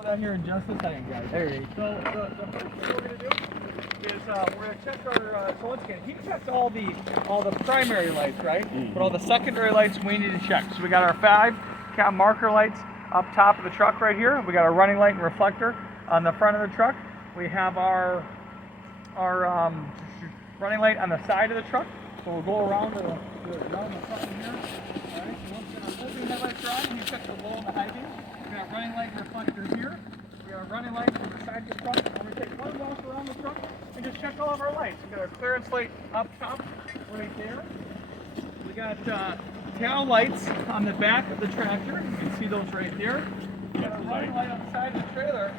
Down here in just a second, guys. There you So the first thing we're going to do is we're going to check our. So once again, he checks all the primary lights, right? Mm-hmm. But all the secondary lights we need to check. So we got our 5 cam marker lights up top of the truck right here. We got our running light and reflector on the front of the truck. We have our running light on the side of the truck. So we'll go around the front here. All right. So once again, our opening headlights are on. He checks the low and the high beam. We got running light and reflector here. We got a running light from the side to the front. I'm going to take one walk around the truck and just check all of our lights. We got our clearance light up top right there. We got tail lights on the back of the tractor. You can see those right there. We got a running light on the side of the trailer.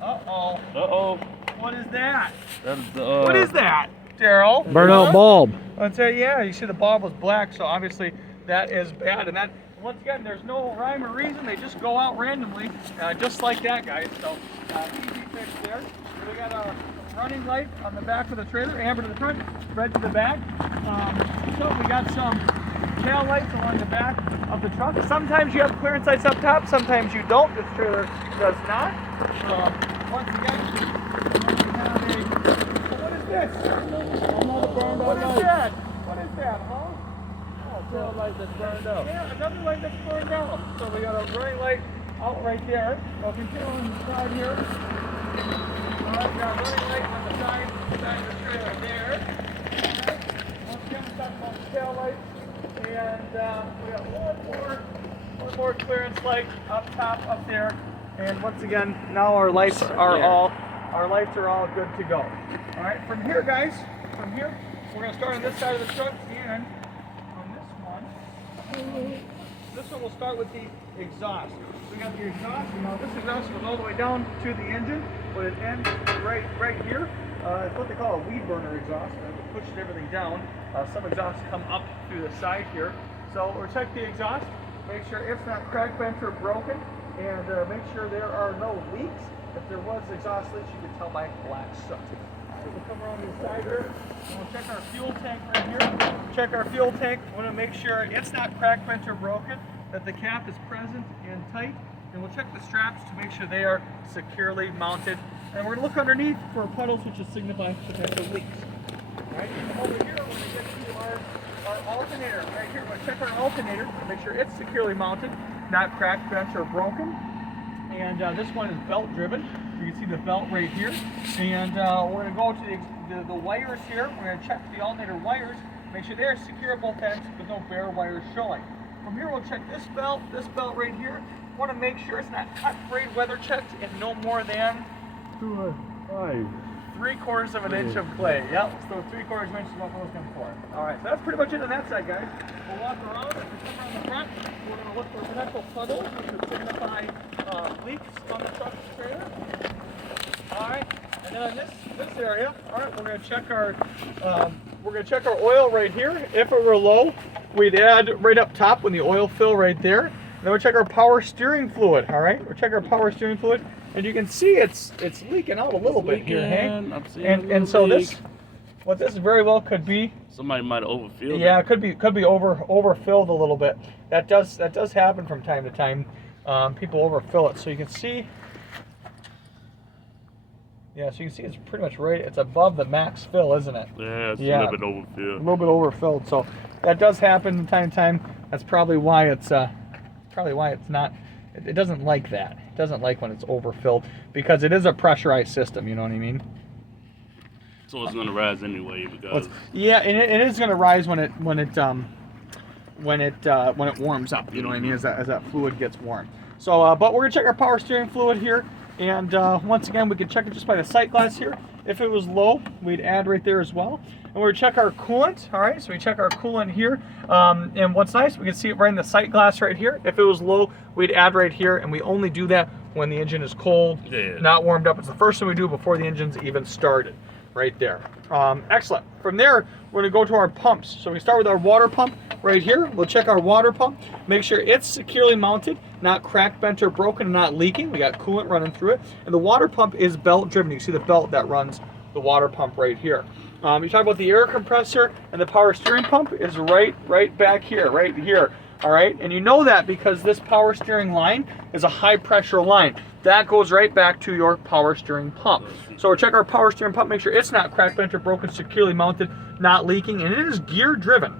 Uh-oh. Uh-oh. What is that? That's the, What is that, Daryl? Burnout bulb. I'd say, yeah, you see the bulb was black, so obviously that is bad. And that, once again, there's no rhyme or reason. They just go out randomly, just like that, guys. So easy fix there. We got a running light on the back of the trailer, amber to the front, red to the back. So we got some tail lights along the back of the truck. Sometimes you have clearance lights up top, sometimes you don't. This trailer does not. Once again, what is this? another burned out What is light. that? What is that, huh? Tail light that's burned out. Yeah, another light that's burned out. So we got a running light out right there. We'll continue on the side here. Alright, we got a running light on the side of the trailer there. Alright, once again, we're talking about the tail lights. And we got one more clearance light up top up there. And once again, now our lights are all good to go. Alright, from here, guys, we're going to start on this side of the truck and this one will start with the exhaust. So we got the exhaust. Now this exhaust goes all the way down to the engine, but it ends right here. It's what they call a weed burner exhaust. It pushes everything down. Some exhausts come up through the side here. So we'll check the exhaust, make sure it's not cracked, bent, or broken, and make sure there are no leaks. If there was exhaust leaks, you can tell by black soot. We'll come around to the side here, and we'll check our fuel tank right here. Check our fuel tank. We want to make sure it's not cracked, bent, or broken, that the cap is present and tight. And we'll check the straps to make sure they are securely mounted. And we're going to look underneath for puddles, which is signifying potential leaks. All right, come over here, we're going to get to our alternator right here. We're going to check our alternator to make sure it's securely mounted, not cracked, bent, or broken. And this one is belt driven. You can see the belt right here. And we're going to go to the wires here. We're going to check the alternator wires, make sure they're secure at both ends with no bare wires showing. From here, we'll check this belt right here. Want to make sure it's not cut, frayed, weather checked, and no more than 3/4 of an inch of clay. Yep, so 3/4 of an inch is what we're looking for. All right, so that's pretty much it on that side, guys. We'll walk around. If we come around the front, we're going to look for potential puddles, which would signify leaks on the truck trailer. All right, and then on this area, all right, we're going to check our oil right here. If it were low, we'd add right up top when the oil fill right there. Then we'll check our power steering fluid. All right, we'll check our power steering fluid. And you can see it's leaking out a little bit here, Hank. And so what this very well could be. Somebody might have overfilled. Yeah, it could be overfilled a little bit. That does happen from time to time. People overfill it. So you can see. Yeah, so you can see it's pretty much right. It's above the max fill, isn't it? Yeah, it's a little bit overfilled. A little bit overfilled. So that does happen from time to time. That's probably why it's not. It doesn't like that. It doesn't like when it's overfilled because it is a pressurized system. You know what I mean? So it's gonna rise anyway because. Yeah, and it is gonna rise when it warms up. You know what I mean? As that fluid gets warm. So, but we're gonna check our power steering fluid here, and once again we can check it just by the sight glass here. If it was low, we'd add right there as well. And we're gonna check our coolant. All right, so we check our coolant here, and what's nice, we can see it right in the sight glass right here. If it was low, we'd add right here, and we only do that when the engine is cold, not warmed up. It's the first thing we do before the engine's even started. Right there. Excellent. From there, we're going to go to our pumps. So we start with our water pump right here. We'll check our water pump, make sure it's securely mounted, not cracked, bent, or broken, and not leaking. We got coolant running through it. And the water pump is belt driven. You see the belt that runs the water pump right here. You talk about the air compressor and the power steering pump is right back here, right here. All right, and you know that because this power steering line is a high pressure line. that goes right back to your power steering pump. So we'll check our power steering pump, make sure it's not cracked, bent, or broken, securely mounted, not leaking, and it is gear driven.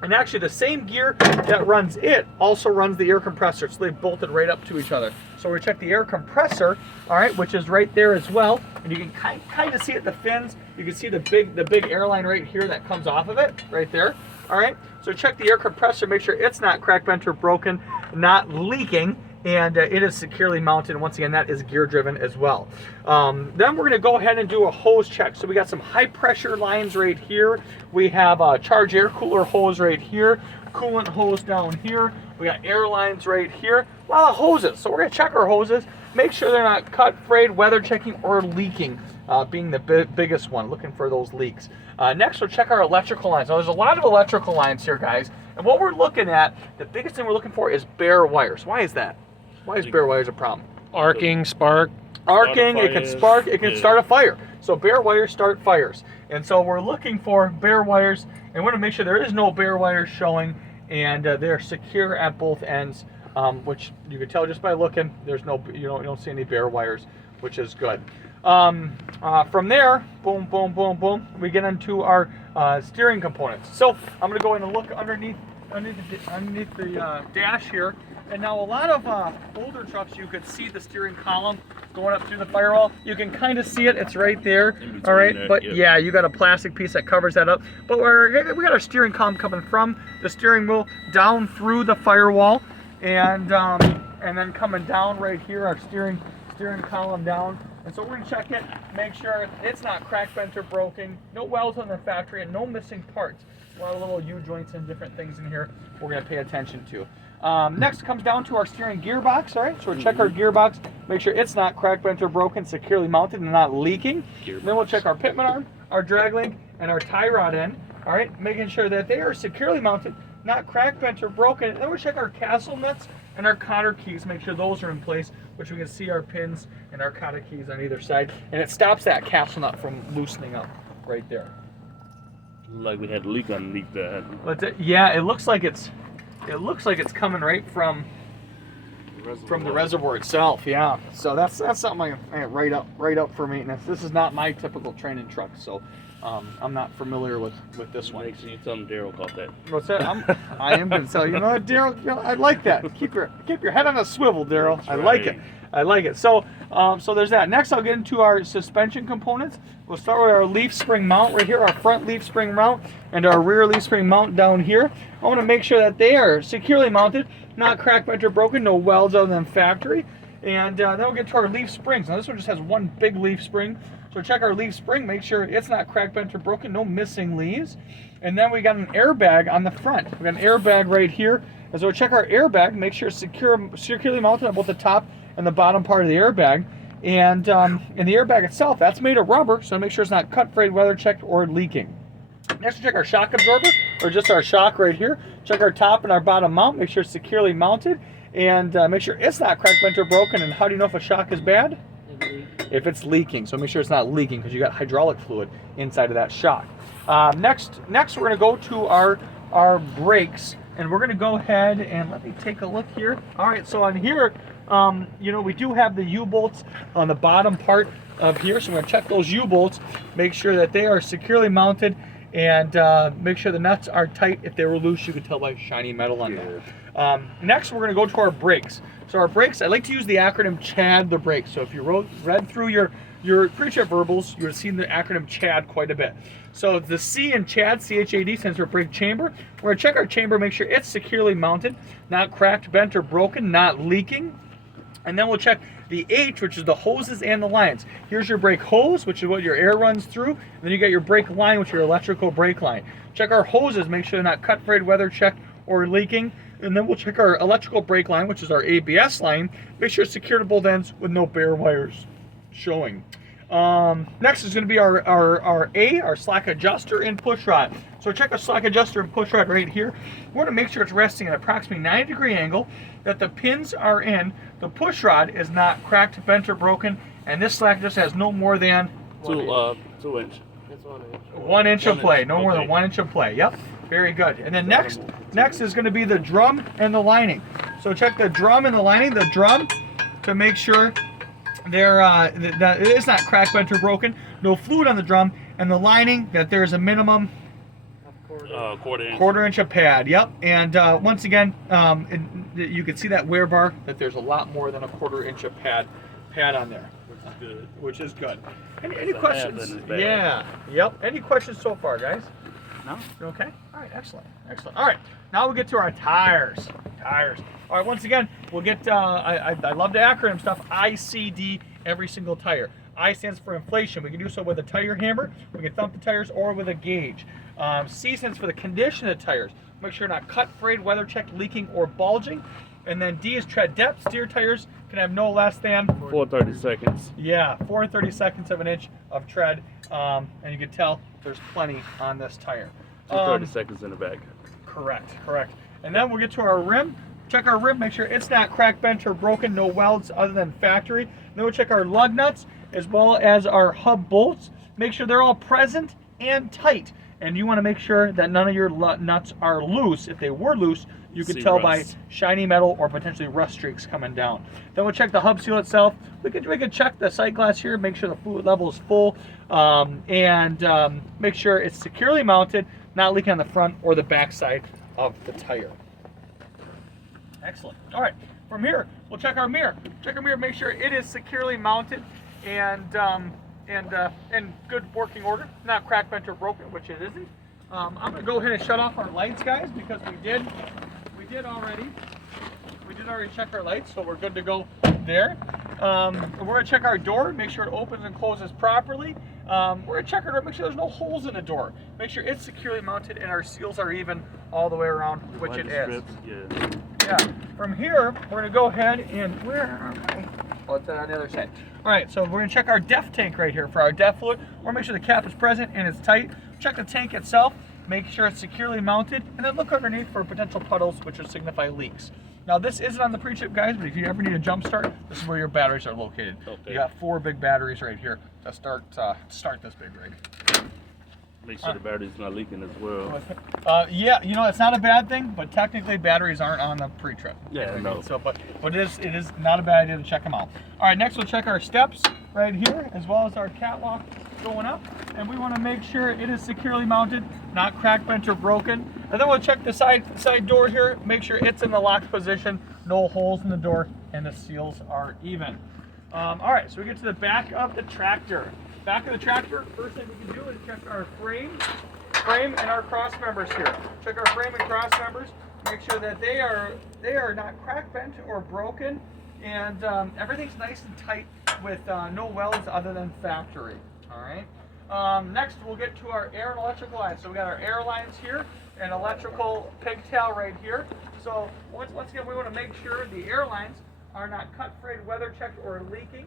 And actually the same gear that runs it also runs the air compressor, so they bolted right up to each other. So we check the air compressor, all right, which is right there as well, and you can kind of see it, the fins. You can see the big airline right here that comes off of it, right there. All right, so check the air compressor, make sure it's not cracked, bent, or broken, not leaking, and it is securely mounted. And once again, that is gear driven as well. Then we're going to go ahead and do a hose check. So we got some high pressure lines right here. We have a charge air cooler hose right here, coolant hose down here. We got air lines right here. A lot of hoses. So we're going to check our hoses, make sure they're not cut, frayed, weather checking, or leaking, being the biggest one, looking for those leaks. Next, we'll check our electrical lines. Now, there's a lot of electrical lines here, guys. And what we're looking at, the biggest thing we're looking for is bare wires. Why is that? Why is bare wires a problem? Arcing, spark. Arcing, it can spark, it can start a fire. So bare wires start fires. And so we're looking for bare wires, and we want to make sure there is no bare wires showing, and they're secure at both ends, which you can tell just by looking. There's no, you don't see any bare wires, which is good. From there, boom, boom, boom, boom, we get into our steering components. So I'm going to go in and look underneath the dash here. And now a lot of older trucks, you could see the steering column going up through the firewall. You can kind of see it, it's right there, all right? That, but yeah, you got a plastic piece that covers that up. But we got our steering column coming from the steering wheel down through the firewall, and then coming down right here, our steering column down. And so we're gonna check it, make sure it's not cracked, bent, or broken, no welds on the factory, and no missing parts. A lot of little U-joints and different things in here we're gonna pay attention to. Next comes down to our steering gearbox, all right? So we'll check our gearbox, make sure it's not cracked, bent, or broken, securely mounted, and not leaking. Then we'll check our pitman arm, our drag link, and our tie rod end, all right? Making sure that they are securely mounted, not cracked, bent, or broken. And then we'll check our castle nuts and our cotter keys, make sure those are in place, which we can see our pins and our cotter keys on either side. And it stops that castle nut from loosening up right there. Like we had a leak underneath that. Yeah, it looks like it's coming right from the reservoir itself. Yeah, so that's something I write up for maintenance. This is not my typical training truck, so I'm not familiar with this one. Make sure you tell them Daryl caught that. What's that? I am going to tell you. You know what, Daryl? I like that. Keep your head on a swivel, Daryl. That's I right. like it. I like it. So there's that. Next, I'll get into our suspension components. We'll start with our leaf spring mount right here, our front leaf spring mount, and our rear leaf spring mount down here. I want to make sure that they are securely mounted, not cracked, bent, or broken, no welds other than factory. And then we'll get to our leaf springs. Now this one just has one big leaf spring. So check our leaf spring, make sure it's not cracked, bent, or broken, no missing leaves. And then we got an airbag on the front. We got an airbag right here. And so check our airbag, make sure it's securely mounted on both the top and the bottom part of the airbag. And in the airbag itself, that's made of rubber, so make sure it's not cut, frayed, weather checked, or leaking. Next, we'll check our shock absorber, or just our shock right here. Check our top and our bottom mount, make sure it's securely mounted, and make sure it's not cracked, bent, or broken. And how do you know if a shock is bad? If it's leaking. So make sure it's not leaking, because you got hydraulic fluid inside of that shock. Next we're going to go to our brakes, and we're going to go ahead and let me take a look here. All right, so on here, we do have the U-bolts on the bottom part of here, so we're going to check those U-bolts, make sure that they are securely mounted, and make sure the nuts are tight. If they were loose, you could tell by shiny metal on there. Next, we're going to go to our brakes. So our brakes, I like to use the acronym CHAD, the brakes. So if you read through your pre-trip verbals, you would have seen the acronym CHAD quite a bit. So the C in CHAD, C-H-A-D, stands for brake chamber. We're going to check our chamber, make sure it's securely mounted, not cracked, bent, or broken, not leaking. And then we'll check the H, which is the hoses and the lines. Here's your brake hose, which is what your air runs through. And then you got your brake line, which is your electrical brake line. Check our hoses, make sure they're not cut, frayed, weather checked, or leaking. And then we'll check our electrical brake line, which is our ABS line. Make sure it's secured to both ends with no bare wires showing. Next is going to be our slack adjuster and push rod. So check our slack adjuster and push rod right here. We want to make sure it's resting at approximately 90-degree angle, that the pins are in, the push rod is not cracked, bent, or broken, and this slack just has no more than 2 inch. It's 1 inch. 1 inch of play, no more Okay. than 1 inch of play. Yep, very good. And then next is going to be the drum and the lining. So check the drum and the lining. The drum to make sure that it is not cracked, bent, or broken. No fluid on the drum, and the lining that there's a minimum quarter inch of pad. Yep. And once again, you can see that wear bar that there's a lot more than a quarter inch of pad on there, which is good. Any questions? Yeah. Yep. Any questions so far, guys? No? You okay? All right, excellent. All right, now we'll get to our tires. All right, once again, we'll get, I love the acronym stuff, ICD, every single tire. I stands for inflation. We can do so with a tire hammer, we can thump the tires, or with a gauge. C stands for the condition of the tires. Make sure not cut, frayed, weather checked, leaking, or bulging. And then D is tread depth. Steer tires can have no less than 430 seconds. Yeah, 4/32 of an inch of tread. And you can tell there's plenty on this tire. 30 seconds in the back. Correct. And then we'll get to our rim. Check our rim, make sure it's not cracked, bent, or broken, no welds other than factory. Then we'll check our lug nuts as well as our hub bolts. Make sure they're all present and tight. And you want to make sure that none of your nuts are loose. If they were loose, you could tell by shiny metal or potentially rust streaks coming down. Then we'll check the hub seal itself. We could check the sight glass here, make sure the fluid level is full, and make sure it's securely mounted, not leaking on the front or the back side of the tire. Excellent. All right, from here, we'll check our mirror. Check our mirror, make sure it is securely mounted and in good working order, not cracked, bent, or broken, which it isn't. I'm gonna go ahead and shut off our lights, guys, because we did already check our lights, so we're good to go there. We're gonna check our door, make sure it opens and closes properly. We're gonna check our door, make sure there's no holes in the door. Make sure it's securely mounted and our seals are even all the way around, which it is. Yeah. From here, we're gonna go ahead and oh, it's on the other side. All right, so we're gonna check our DEF tank right here for our DEF fluid. We're gonna make sure the cap is present and it's tight. Check the tank itself, make sure it's securely mounted, and then look underneath for potential puddles, which would signify leaks. Now this isn't on the pre-chip, guys, but if you ever need a jump start, this is where your batteries are located. Okay. You got 4 big batteries right here to start this big rig. Make sure the battery's not leaking as well. Yeah, you know, it's not a bad thing, but technically batteries aren't on the pre-trip. Yeah, no. So, but it is not a bad idea to check them out. All right, next we'll check our steps right here, as well as our catwalk going up, and we want to make sure it is securely mounted, not cracked, bent, or broken. And then we'll check the side door here, make sure it's in the locked position, no holes in the door, and the seals are even. All right, so we get to the back of the tractor. Back of the tractor, first thing we can do is check our frame and our cross members here. Check our frame and cross members, make sure that they are not cracked, bent, or broken, and everything's nice and tight with no welds other than factory. All right. Next, we'll get to our air and electrical lines. So we got our air lines here and electrical pigtail right here. So once again, we want to make sure the air lines are not cut, frayed, weather checked, or leaking.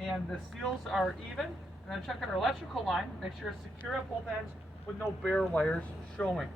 And the seals are even. And then check our electrical line, make sure it's secure at both ends with no bare wires showing.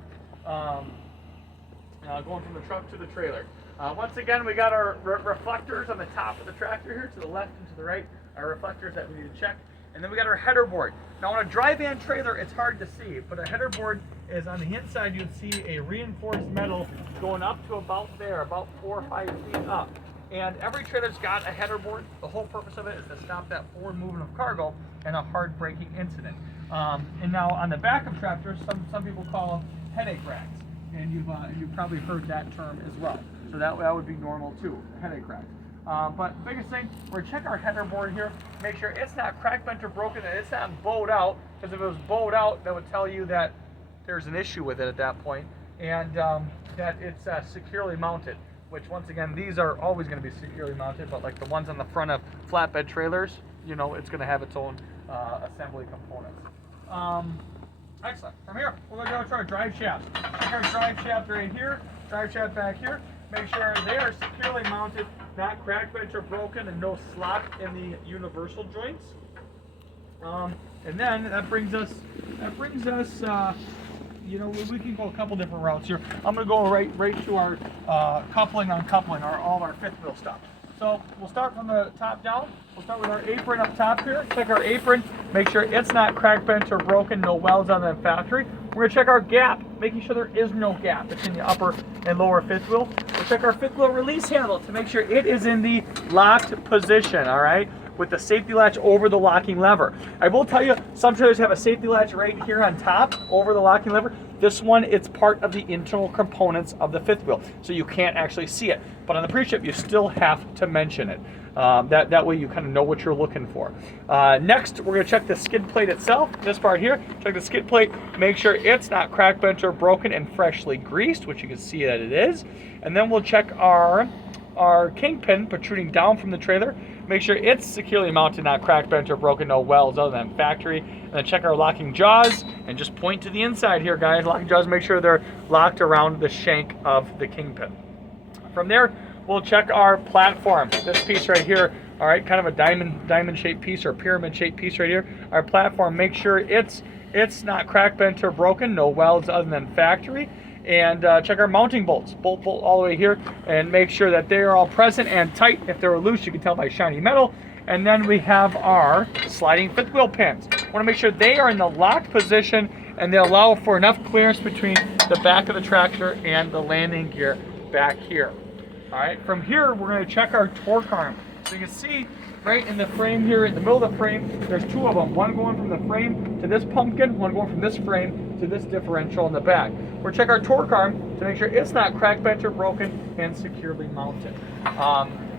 Going from the truck to the trailer. Once again, we got our reflectors on the top of the tractor here, to the left and to the right, our reflectors that we need to check. And then we got our header board. Now on a dry van trailer, it's hard to see, but a header board is on the inside. You'd see a reinforced metal going up to about there, about 4 or 5 feet up. And every trailer's got a header board. The whole purpose of it is to stop that forward movement of cargo and a hard braking incident. And now on the back of tractors, some people call them headache racks, and you've probably heard that term as well. So that would be normal too, headache racks. But biggest thing, we're gonna check our header board here, make sure it's not cracked, bent, or broken, and it's not bowed out, because if it was bowed out, that would tell you that there's an issue with it at that point, and that it's securely mounted, which once again, these are always gonna be securely mounted, but like the ones on the front of flatbed trailers, you know, it's gonna have its own assembly components. Excellent. From here, we're gonna go to our drive shaft. Check our drive shaft right here, drive shaft back here. Make sure they are securely mounted, not cracked, bent, or broken, and no slot in the universal joints. And then that brings us, you know, we can go a couple different routes here. I'm gonna go right to our coupling, uncoupling, all of our fifth wheel stuff. So we'll start from the top down. We'll start with our apron up top here. Check our apron, make sure it's not cracked, bent, or broken, no welds on the factory. We're we're gonna check our gap, making sure there is no gap between the upper and lower fifth wheel. We'll check our fifth wheel release handle to make sure it is in the locked position, all right? With the safety latch over the locking lever. I will tell you, some trailers have a safety latch right here on top over the locking lever. This one, it's part of the internal components of the fifth wheel, so you can't actually see it. But on the pre-ship, you still have to mention it. That way you kind of know what you're looking for. Next, we're gonna check the skid plate itself. This part here, check the skid plate, make sure it's not cracked, bent, or broken and freshly greased, which you can see that it is. And then we'll check our kingpin protruding down from the trailer. Make sure it's securely mounted, not cracked, bent, or broken, no welds other than factory. And then check our locking jaws and just point to the inside here, guys. Locking jaws, make sure they're locked around the shank of the kingpin. From there, we'll check our platform. This piece right here, all right, kind of a diamond-shaped piece or pyramid-shaped piece right here. Our platform, make sure it's not cracked, bent, or broken, no welds other than factory. And check our mounting bolts, bolt all the way here, and make sure that they are all present and tight. If they were loose, you can tell by shiny metal. And then we have our sliding fifth wheel pins. Want to make sure they are in the locked position and they allow for enough clearance between the back of the tractor and the landing gear back here. All right, from here, we're going to check our torque arm. So you can see right in the frame here, in the middle of the frame, there's two of them. One going from the frame to this pumpkin, one going from this frame to this differential in the back. We'll check our torque arm to make sure it's not cracked, bent, or broken and securely mounted.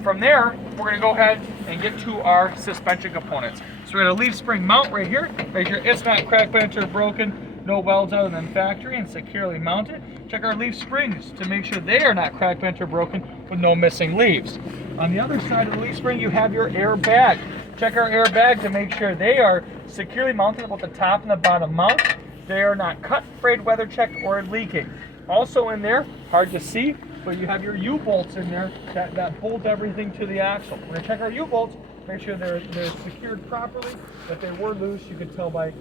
From there, we're going to go ahead and get to our suspension components. So we're going to leaf spring mount right here, make sure it's not cracked, bent, or broken, no welds other than factory, and securely mounted. Check our leaf springs to make sure they are not cracked, bent, or broken with no missing leaves. On the other side of the leaf spring, you have your air bag. Check our air bag to make sure they are securely mounted at both the top and the bottom mount. They are not cut, frayed, weather checked, or leaking. Also in there, hard to see, but you have your U-bolts in there that bolt everything to the axle. We're going to check our U-bolts, make sure they're secured properly. If they were loose, you can tell by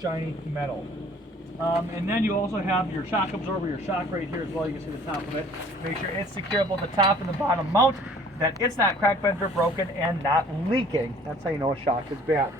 shiny metal. And then you also have your shock absorber, your shock right here as well. You can see the top of it. Make sure it's secure both the top and the bottom mount, that it's not cracked, bent, or broken, and not leaking. That's how you know a shock is bad.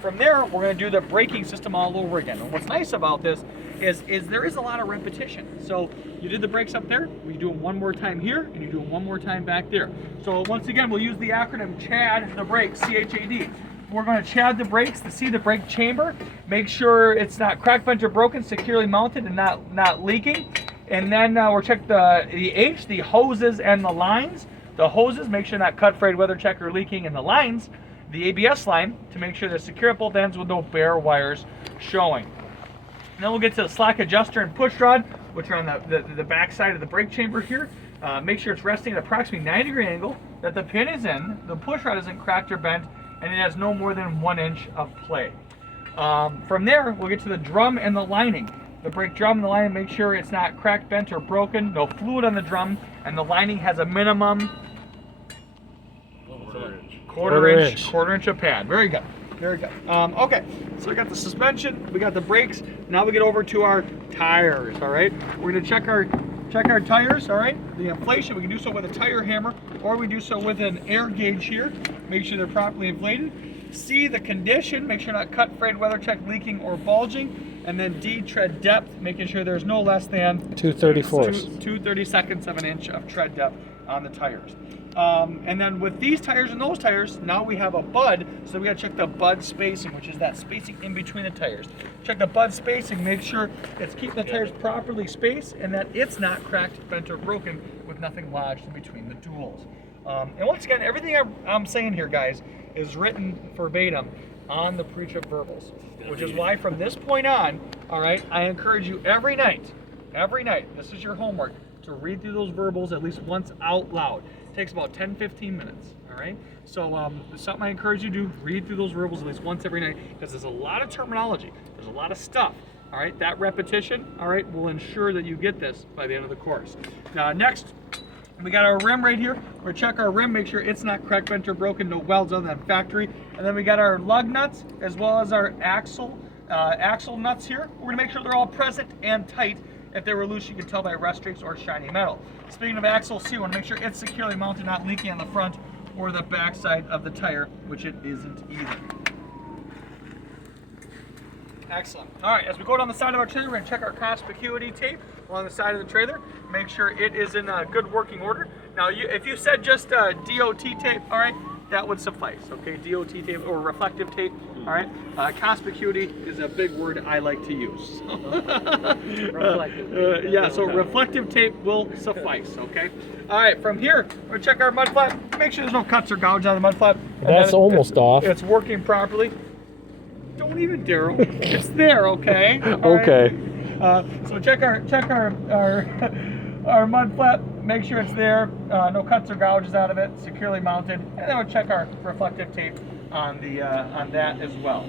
From there, we're going to do the braking system all over again. And what's nice about this is there is a lot of repetition. So you did the brakes up there, we do them one more time here, and you do them one more time back there. So once again, we'll use the acronym CHAD the brakes, C-H-A-D. We're going to CHAD the brakes to see the brake chamber, make sure it's not cracked, bent, or broken, securely mounted, and not leaking. And then we'll check the H, the hoses and the lines. The hoses, make sure not cut, frayed, weather checked, or leaking. And the lines, the ABS line, to make sure they're secure at both ends with no bare wires showing. And then we'll get to the slack adjuster and push rod, which are on the back side of the brake chamber here. Make sure it's resting at approximately 90-degree angle, that the pin is in, the push rod isn't cracked or bent, and it has no more than 1 inch of play. From there, we'll get to the drum and the lining. The brake drum and the lining, make sure it's not cracked, bent, or broken, no fluid on the drum, and the lining has a minimum quarter inch of pad. Very good. Very good. Okay, so we got the suspension, we got the brakes. Now we get over to our tires. All right, we're going to check our tires. All right, the inflation, we can do so with a tire hammer, or we do so with an air gauge here. Make sure they're properly inflated. C, the condition, make sure not cut, frayed, weather checked, leaking, or bulging. And then D, tread depth, making sure there's no less than 2/34. 2/32 of an inch of tread depth on the tires. And then with these tires and those tires, now we have a bud, so we gotta check the bud spacing, which is that spacing in between the tires. Check the bud spacing, make sure it's keeping the tires properly spaced and that it's not cracked, bent, or broken with nothing lodged in between the duals. And once again, everything I'm saying here, guys, is written verbatim on the pre-trip verbals, which is why from this point on, all right, I encourage you every night, this is your homework, to read through those verbals at least once out loud. It takes about 10-15 minutes, all right? So something I encourage you to do, read through those verbals at least once every night, because there's a lot of terminology, there's a lot of stuff, all right? That repetition, all right, will ensure that you get this by the end of the course. Next, we got our rim right here. We're gonna check our rim, make sure it's not cracked, bent, or broken, no welds other than factory. And then we got our lug nuts, as well as our axle nuts here. We're gonna make sure they're all present and tight. If they were loose, you can tell by rust streaks or shiny metal. Speaking of axle C, we want to make sure it's securely mounted, not leaking on the front or the back side of the tire, which it isn't either. Excellent. All right, as we go down the side of our trailer, we're going to check our conspicuity tape along the side of the trailer. Make sure it is in good working order. Now, if you said just DOT tape, all right, that would suffice, okay? DOT tape or reflective tape, all right? Conspicuity is a big word I like to use. Reflective. Yeah, so reflective tape will suffice, okay? All right, from here, we're gonna check our mud flap. Make sure there's no cuts or gouge on the mud flap. And That's that almost off. It's working properly. Don't even, Daryl. It's there, okay? All right? Okay. So check our our mud flap. Make sure it's there. No cuts or gouges out of it. Securely mounted, and then we'll check our reflective tape on the on that as well.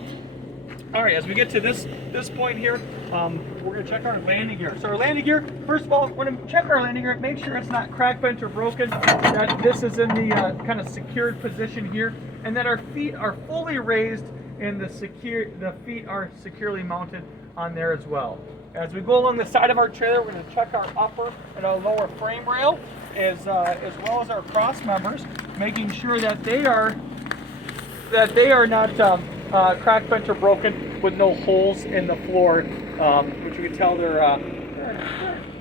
All right, as we get to this point here, we're gonna check our landing gear. So our landing gear, first of all, we're gonna check our landing gear, make sure it's not crack, bent, or broken, that this is in the kind of secured position here, and that our feet are fully raised and the feet are securely mounted on there as well. As we go along the side of our trailer, we're gonna check our upper and our lower frame rail, as well as our cross members, making sure that they are not cracked, bent, or broken, with no holes in the floor, which you can tell they're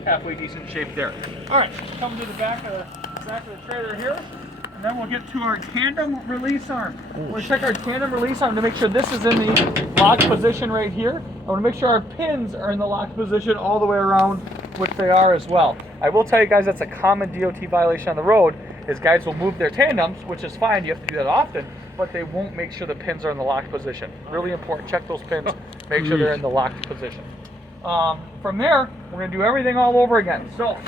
halfway decent shape there. All right, come to the back of the trailer here, and then we'll get to our tandem release arm. We'll check our tandem release arm to make sure this is in the locked position right here. I want to make sure our pins are in the locked position all the way around, which they are as well. I will tell you guys that's a common DOT violation on the road, is guys will move their tandems, which is fine, you have to do that often, but they won't make sure the pins are in the locked position. Really important, check those pins, make sure they're in the locked position. From there, we're gonna do everything all over again. So,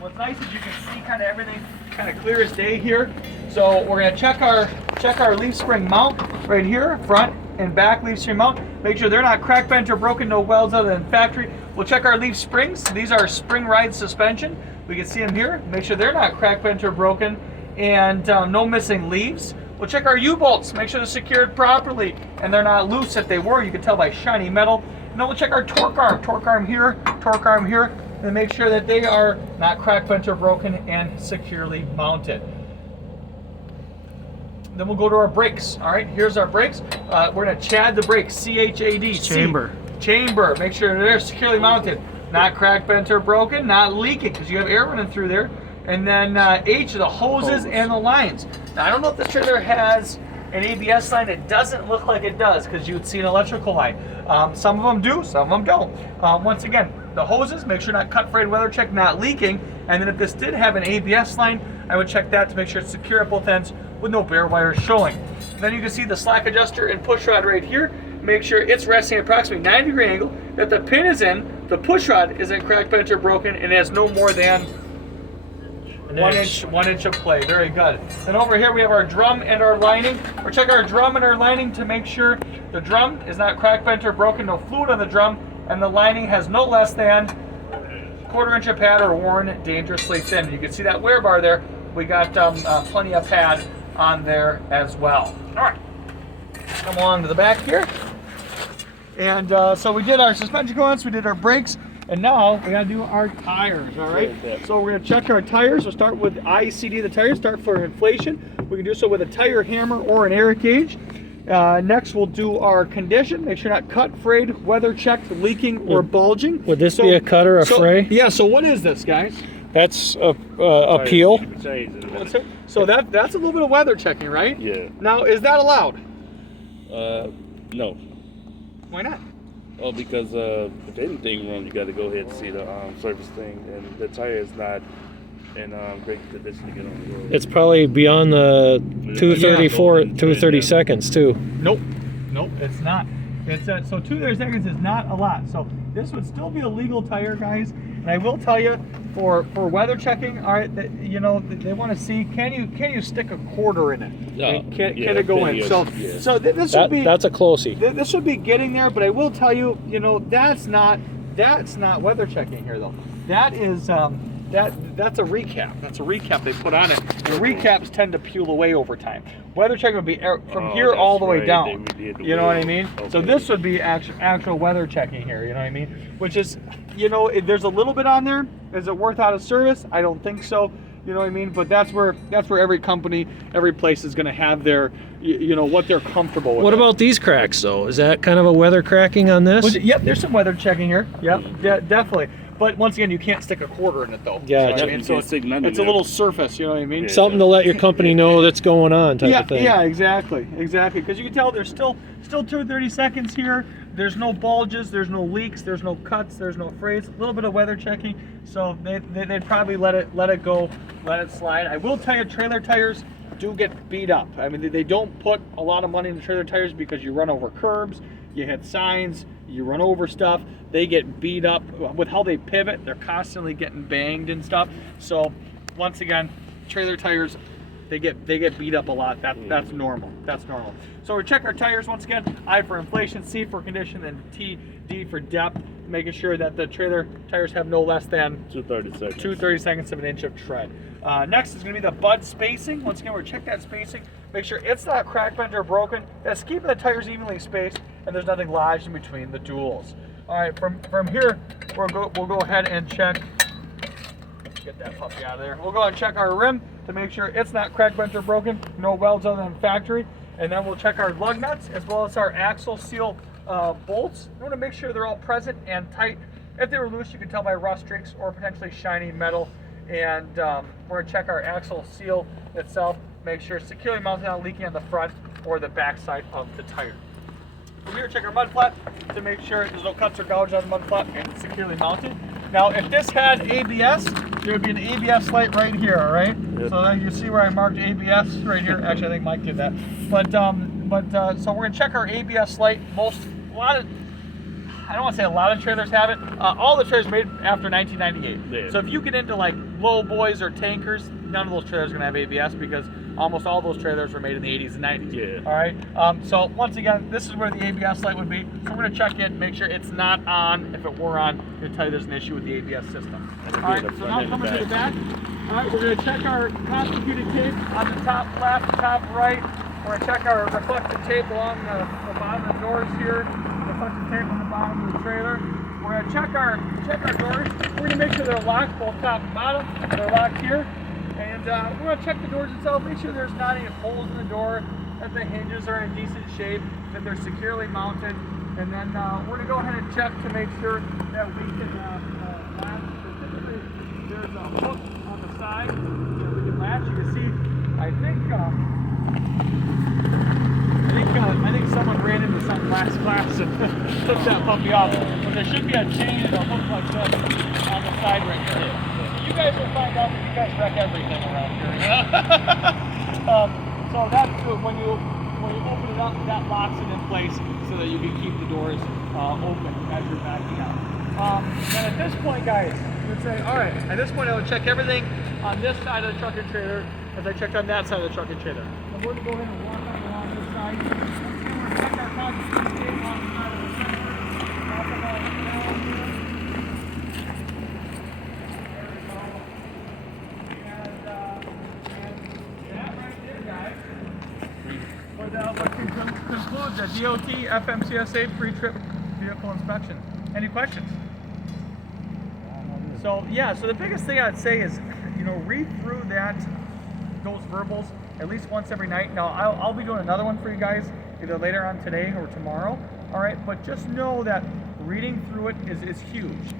what's nice is you can see kind of everything kind of clear as day here. So we're gonna check our leaf spring mount right here, front and back leaf spring mount. Make sure they're not cracked, bent, or broken, no welds other than factory. We'll check our leaf springs. These are spring ride suspension. We can see them here. Make sure they're not cracked, bent, or broken, and no missing leaves. We'll check our U-bolts. Make sure they're secured properly and they're not loose. If they were, you can tell by shiny metal. And then we'll check our torque arm here, and make sure that they are not cracked, bent, or broken and securely mounted. Then we'll go to our brakes. All right, here's our brakes. We're gonna chad the brakes, C-H-A-D. Chamber. Make sure they're securely mounted, not cracked, bent, or broken, not leaking, because you have air running through there. And then H, the hoses and the lines. Now, I don't know if the trailer has an ABS line. It doesn't look like it does, because you would see an electrical line. Some of them do, some of them don't. Once again, the hoses, make sure not cut, frayed, weather check, not leaking. And then if this did have an ABS line, I would check that to make sure it's secure at both ends with no bare wires showing. Then you can see the slack adjuster and push rod right here. Make sure it's resting at approximately 90-degree angle, that the pin is in, the push rod isn't cracked, bent, or broken, and has no more than 1 inch of play. Very good. And over here we have our drum and our lining. We'll check our drum and our lining to make sure the drum is not cracked, bent, or broken, no fluid on the drum, and the lining has no less than 1/4 inch of pad or worn dangerously thin. You can see that wear bar there. We got plenty of pad on there as well. All right, come along to the back here. And so we did our suspension components, we did our brakes, and now we gotta do our tires, all right? So we're gonna check our tires. We'll start with ICD, the tires, start for inflation. We can do so with a tire hammer or an air gauge. Next, we'll do our condition. Make sure not cut, frayed, weather checked, leaking, or bulging. Would this be a cut or a fray? Yeah, so what is this, guys? That's a peel. So that's a little bit of weather checking, right? Yeah. Now, is that allowed? No. Why not? Well, because if anything wrong, you got to go ahead and see the surface thing, and the tire is not in great condition to get on the road. It's probably beyond the 230 seconds too. Nope, it's not. It's so 230 seconds is not a lot. So this would still be a legal tire, guys. And I will tell you, for weather checking, all right, that, you know, they want to see, can you stick a quarter in it? Yeah. Can it go in? So this would be, that's a closey. This would be getting there, but I will tell you, you know, that's not weather checking here though. That is that's a recap. That's a recap they put on it. And recaps tend to peel away over time. Weather checking would be from here all the way down. You know what I mean? Okay. So this would be actual weather checking here. You know what I mean? Which is, you know, there's a little bit on there. Is it worth out of service? I don't think so. You know what I mean? But that's where every company, every place is going to have their, you know, what they're comfortable with. What about these cracks though? Is that kind of a weather cracking on this? Well, yep, there's some weather checking here. Yep, definitely. But once again, you can't stick a quarter in it though. Yeah, You know what I you mean? can't So stick none in it's a there. little surface. You know what I mean? Yeah. Something to let your company know that's going on type of thing. Yeah, exactly. Because you can tell there's still 230 seconds here. There's no bulges, there's no leaks, there's no cuts, there's no frays. A little bit of weather checking, so they'd probably let it go, let it slide. I will tell you, trailer tires do get beat up. I mean, they don't put a lot of money into trailer tires because you run over curbs, you hit signs, you run over stuff. They get beat up with how they pivot. They're constantly getting banged and stuff. So once again, trailer tires, they get beat up a lot. That's normal. That's normal. So we check our tires once again. I for inflation, C for condition, and D for depth, making sure that the trailer tires have no less than 230 seconds. 2/30 seconds of an inch of tread. Next is going to be the bud spacing. Once again, we're check that spacing. Make sure it's not crack bent or broken. That's keeping the tires evenly spaced, and there's nothing lodged in between the duals. All right, from here, we'll go ahead and check. Get that puppy out of there. We'll go and check our rim to make sure it's not crack bent or broken, no welds other than factory, and then we'll check our lug nuts as well as our axle seal bolts. We want to make sure they're all present and tight. If they were loose, you can tell by rust streaks or potentially shiny metal. And we're going to check our axle seal itself, make sure it's securely mounted, not leaking on the front or the back side of the tire. From here, check our mud flap to make sure there's no cuts or gouge on the mud flap and it's securely mounted. Now, if this had ABS, there would be an ABS light right here, all right? Yep. So then you see where I marked ABS right here. Actually, I think Mike did that. So we're gonna check our ABS light. I don't want to say a lot of trailers have it. All the trailers made after 1998. Yeah. So if you get into like low boys or tankers, none of those trailers are gonna have ABS because almost all those trailers were made in the 80s and 90s. Yeah. All right. So once again, this is where the ABS light would be. So we're gonna check it, make sure it's not on. If it were on, I'm gonna tell you there's an issue with the ABS system. And All right. the So front now and the coming to the back. back. All right. We're gonna check our constituted tape on the top left, top right. We're gonna check our reflective tape along the bottom of the doors here. Reflective tape on the bottom of the trailer. We're gonna check our doors. We're gonna make sure they're locked, both top and bottom. They're locked here. And we're gonna check the doors itself, make sure there's not any holes in the door, that the hinges are in decent shape, that they're securely mounted. And then we're gonna go ahead and check to make sure that we can latch. Typically, there's a hook on the side that we can latch. You can see, I think someone ran into some last class and took that puppy off. But there should be a chain and a hook like this on the side right here. You guys will find out that you guys wreck everything around here. So that's good. When you open it up, that locks it in place so that you can keep the doors open as you're backing out. And at this point, guys, you would say, all right, at this point I would check everything on this side of the truck and trailer as I checked on that side of the truck and trailer. And we're going to go ahead and walk up along this side. And we're going to check our constitution tape on the side of the trailer. Walk up along down here. There we go. And that right there, guys, what concludes a DOT FMCSA pre-trip vehicle inspection. Any questions? So yeah, so the biggest thing I'd say is, read through those verbals at least once every night. Now I'll be doing another one for you guys either later on today or tomorrow. All right, but just know that reading through it is huge.